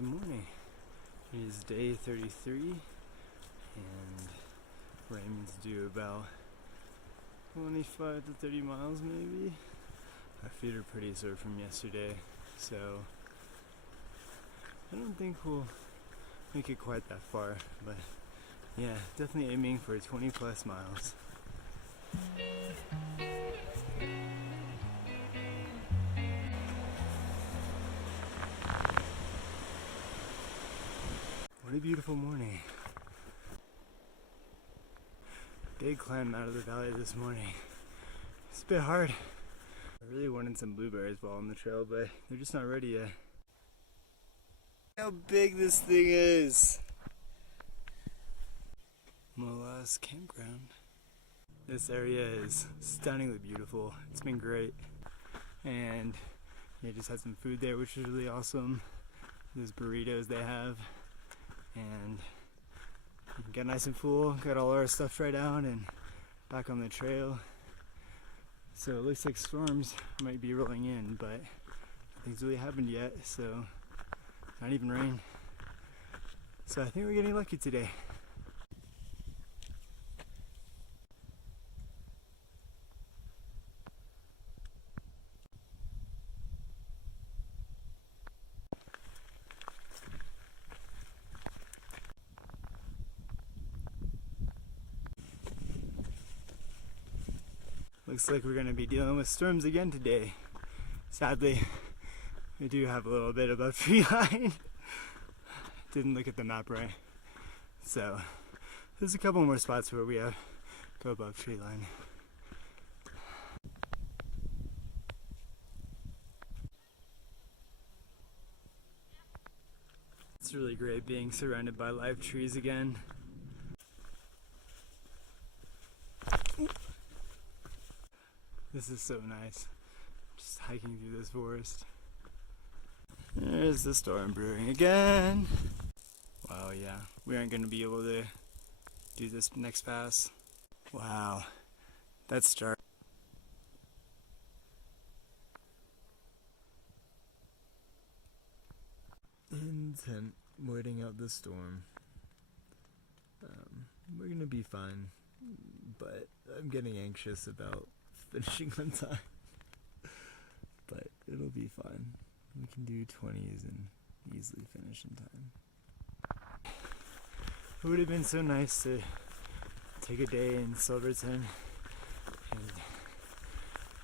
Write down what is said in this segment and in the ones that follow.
Good morning. It is day 33 and rain's due about 25 to 30 miles maybe. My feet are pretty sore from yesterday, so I don't think we'll make it quite that far, but yeah, definitely aiming for 20 plus miles. What a beautiful morning. Big climb out of the valley this morning. It's a bit hard. I really wanted some blueberries while on the trail, but they're just not ready yet. How big this thing is! Molas Campground. This area is stunningly beautiful. It's been great. And they just had some food there, which is really awesome. Those burritos they have. And got nice and full, got all our stuff tried out and back on the trail. So it looks like storms might be rolling in, but nothing's really happened yet, so not even rain. So I think we're getting lucky today. Looks like we're going to be dealing with storms again today. Sadly, we do have a little bit above tree line. Didn't look at the map right. So there's a couple more spots where we have go above tree line. It's really great being surrounded by live trees again. This is so nice, just hiking through this forest. There's the storm brewing again. Wow, yeah, we aren't going to be able to do this next pass. Wow, that's dark. Intent, waiting out the storm. We're going to be fine, but I'm getting anxious about finishing on time. But it'll be fine. We can do 20s and easily finish in time. It would have been so nice to take a day in Silverton and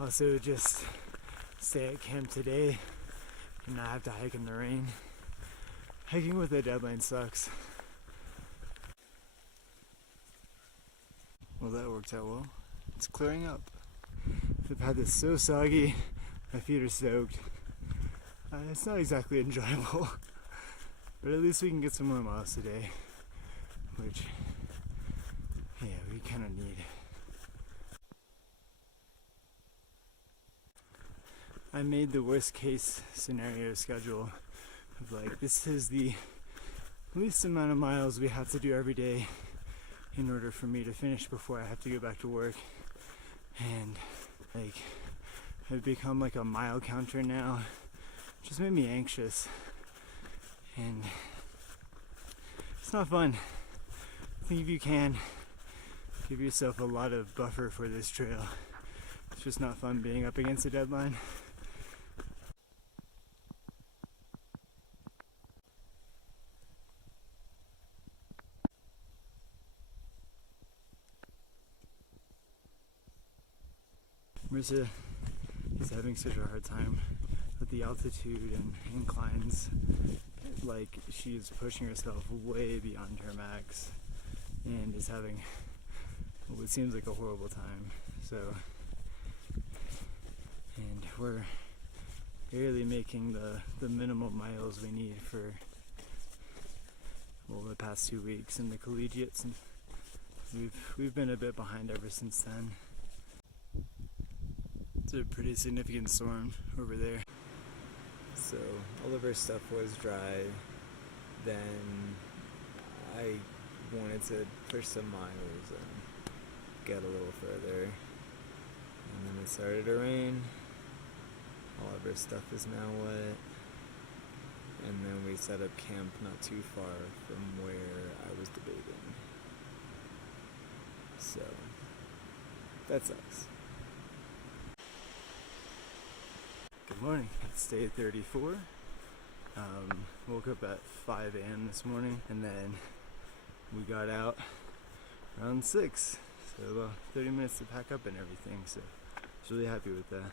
also just stay at camp today and not have to hike in the rain. Hiking with a deadline sucks. Well, that worked out well. It's clearing up. I've had this so soggy, my feet are soaked. It's not exactly enjoyable, but at least we can get some more miles today, which, yeah, we kind of need. I made the worst case scenario schedule of like, this is the least amount of miles we have to do every day in order for me to finish before I have to go back to work. And like, I've become like a mile counter now. It just made me anxious, and it's not fun. I think if you can, give yourself a lot of buffer for this trail. It's just not fun being up against a deadline. Marissa is having such a hard time with the altitude and inclines. Like, she's pushing herself way beyond her max and is having what seems like a horrible time. So, and we're barely making the minimum miles we need for, well, the past 2 weeks in the collegiates, and we've been a bit behind ever since then. It's a pretty significant storm over there. So all of our stuff was dry. Then I wanted to push some miles and get a little further. And then it started to rain. All of our stuff is now wet. and then we set up camp not too far from where I was debating. So, that sucks. Good morning, it's day 34. Woke up at 5 a.m. this morning, and then we got out around 6. So about 30 minutes to pack up and everything, so I was really happy with that.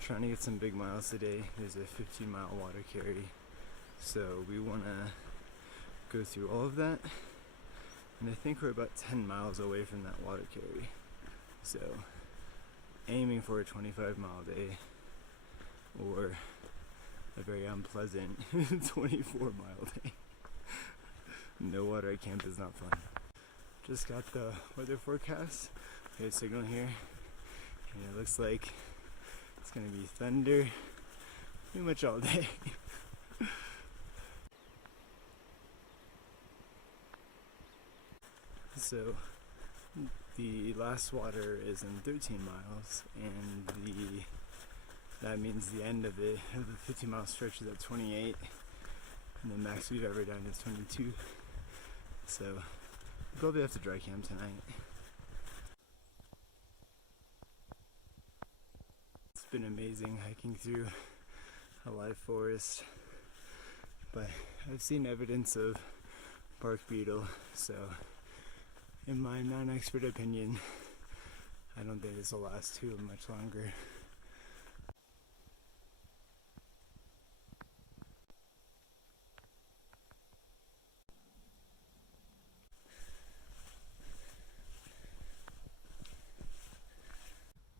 Trying to get some big miles today. There's a 15-mile water carry, so we want to go through all of that, and I think we're about 10 miles away from that water carry, so aiming for a 25-mile day or a very unpleasant 24-mile day. No water at camp is not fun. Just got the weather forecast. We have signal here, and it looks like it's gonna be thunder pretty much all day. So the last water is in 13 miles, and that means the end of the 15-mile stretch is at 28, and the max we've ever done is 22. So we'll probably have to dry camp tonight. It's been amazing hiking through a live forest, but I've seen evidence of bark beetle, so in my non-expert opinion, I don't think this will last too much longer.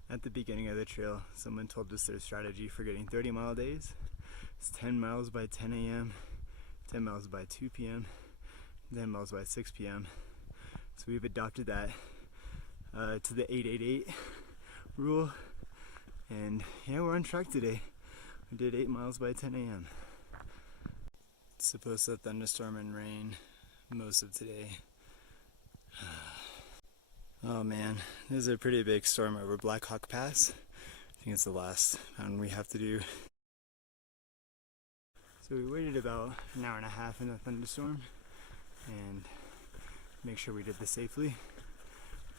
At the beginning of the trail, someone told us their strategy for getting 30-mile days. It's 10 miles by 10 a.m., 10 miles by 2 p.m., 10 miles by 6 p.m. So we've adopted that to the 888 rule, and yeah, we're on track today. We did 8 miles by 10 a.m. It's supposed to thunderstorm and rain most of today. Oh man, there's a pretty big storm over Black Hawk Pass. I think it's the last mountain we have to do. So we waited about an hour and a half in the thunderstorm and make sure we did this safely.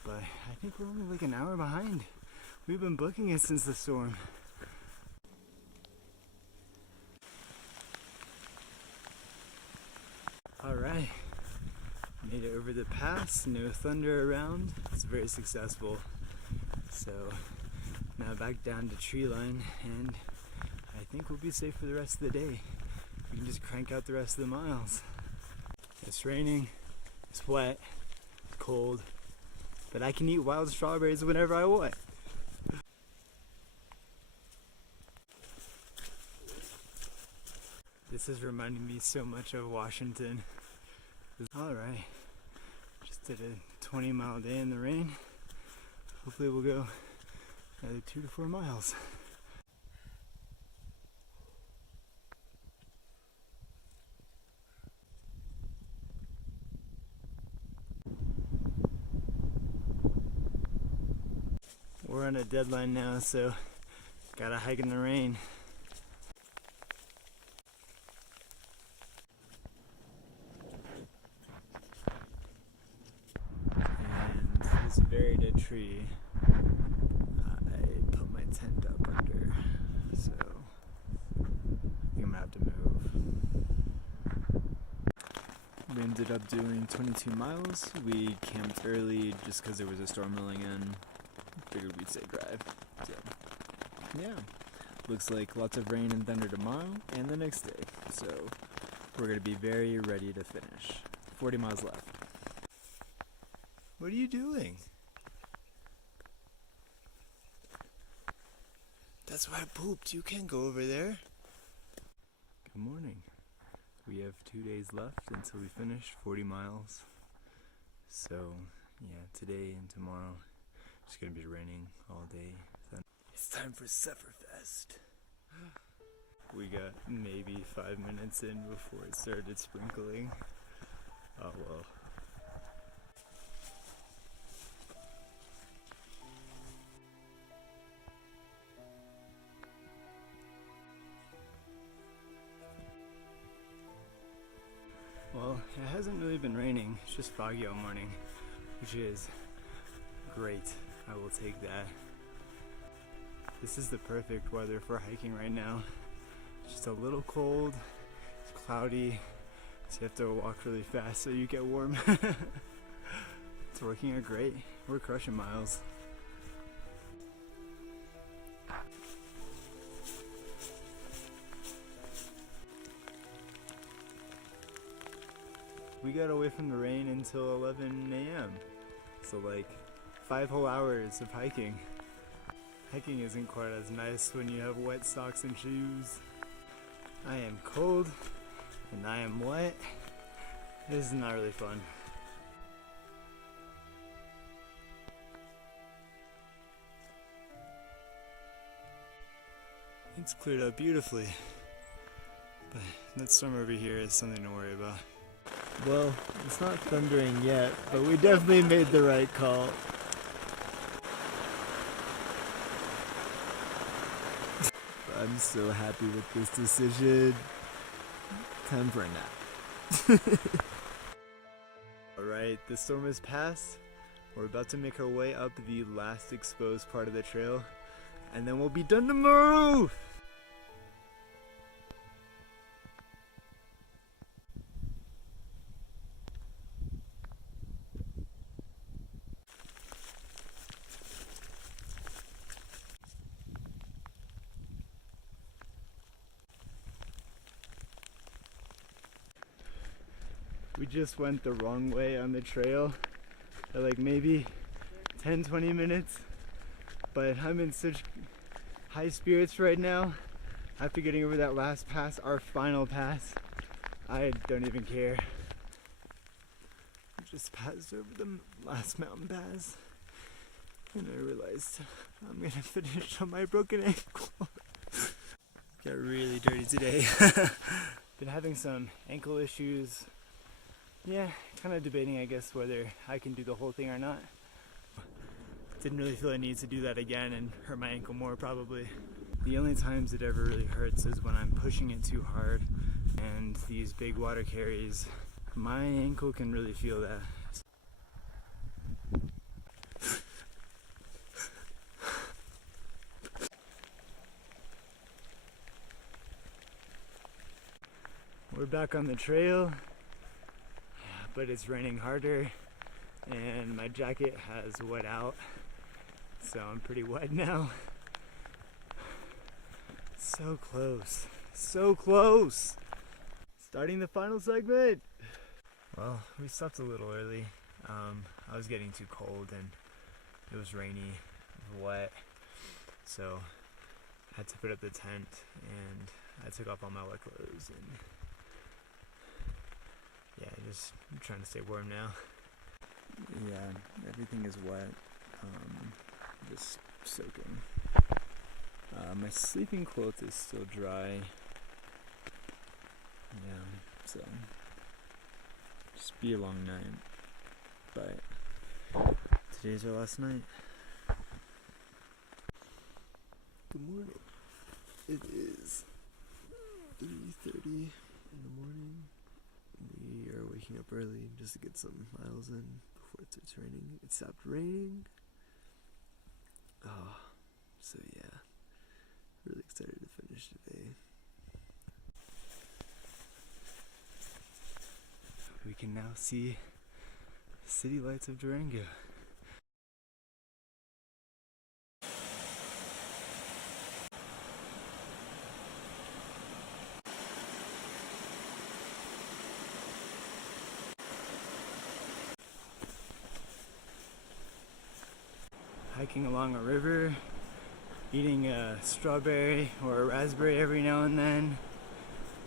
But I think we're only like an hour behind. We've been booking it since the storm. Alright. Made it over the pass, no thunder around. It's very successful. So now back down to tree line, and I think we'll be safe for the rest of the day. We can just crank out the rest of the miles. It's raining, it's wet, it's cold, but I can eat wild strawberries whenever I want. This is reminding me so much of Washington. Alright. Did a 20-mile day in the rain. Hopefully we'll go another 2 to 4 miles. We're on a deadline now, so gotta hike in the rain. Buried a tree. I put my tent up under, so I think I'm gonna have to move. We ended up doing 22 miles. We camped early just because there was a storm rolling in. Figured we'd say drive. So, yeah. Looks like lots of rain and thunder tomorrow and the next day. So we're gonna be very ready to finish. 40 miles left. What are you doing? That's where I pooped. You can't go over there. Good morning. We have 2 days left until we finish 40 miles. So, yeah, today and tomorrow it's gonna be raining all day. It's time for Sufferfest. We got maybe 5 minutes in before it started sprinkling. Oh well. Well, it hasn't really been raining, it's just foggy all morning, which is great. I will take that. This is the perfect weather for hiking right now. It's just a little cold, it's cloudy, so you have to walk really fast so you get warm. It's working out great. We're crushing miles. We got away from the rain until 11 a.m. So like 5 whole hours of hiking. Hiking isn't quite as nice when you have wet socks and shoes. I am cold and I am wet. This is not really fun. It's cleared up beautifully, but that storm over here is something to worry about. Well, it's not thundering yet, but we definitely made the right call. I'm so happy with this decision. Time for a nap. Alright, the storm has passed. We're about to make our way up the last exposed part of the trail, and then we'll be done tomorrow! We just went the wrong way on the trail for like maybe 10-20 minutes, but I'm in such high spirits right now after getting over that last pass, our final pass. I don't even care. I just passed over the last mountain pass and I realized I'm gonna finish on my broken ankle. Got really dirty today. Been having some ankle issues. Yeah, kind of debating, I guess, whether I can do the whole thing or not. Didn't really feel a need to do that again and hurt my ankle more, probably. The only times it ever really hurts is when I'm pushing it too hard and these big water carries. My ankle can really feel that. We're back on the trail, but it's raining harder and my jacket has wet out, so I'm pretty wet now. So close, so close. Starting the final segment. Well, we stopped a little early. I was getting too cold and it was rainy, wet, so I had to put up the tent and I took off all my wet clothes and yeah, just trying to stay warm now. Yeah, everything is wet. Just soaking. My sleeping quilt is still dry. Yeah, so just be a long night. But today's our last night. Good morning. It is 3:30 in the morning. We are waking up early just to get some miles in before it starts raining. It stopped raining. Oh, so yeah. Really excited to finish today. We can now see the city lights of Durango. Hiking along a river, eating a strawberry or a raspberry every now and then.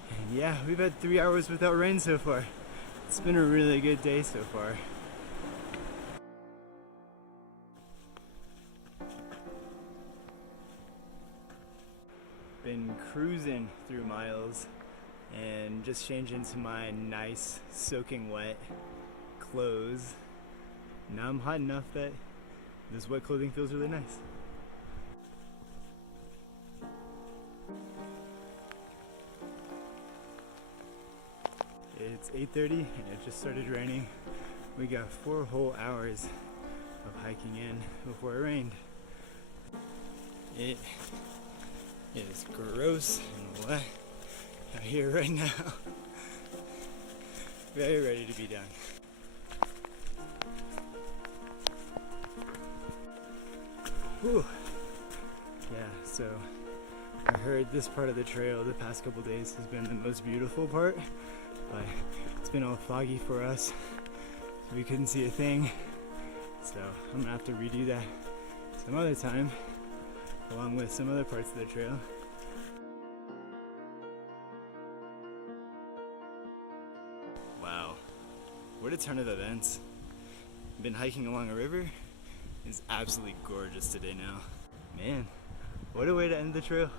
And yeah, we've had 3 hours without rain so far. It's been a really good day so far. Been cruising through miles and just changed into my nice soaking wet clothes. Now I'm hot enough that this wet clothing feels really nice. It's 8:30 and it just started raining. We got 4 whole hours of hiking in before it rained. It is gross and wet out here right now. Very ready to be done. Whew. Yeah, so I heard this part of the trail the past couple days has been the most beautiful part, but it's been all foggy for us, so we couldn't see a thing. So I'm gonna have to redo that some other time, along with some other parts of the trail. Wow, what a turn of events. Been hiking along a river. It's absolutely gorgeous today now. Man, what a way to end the trail.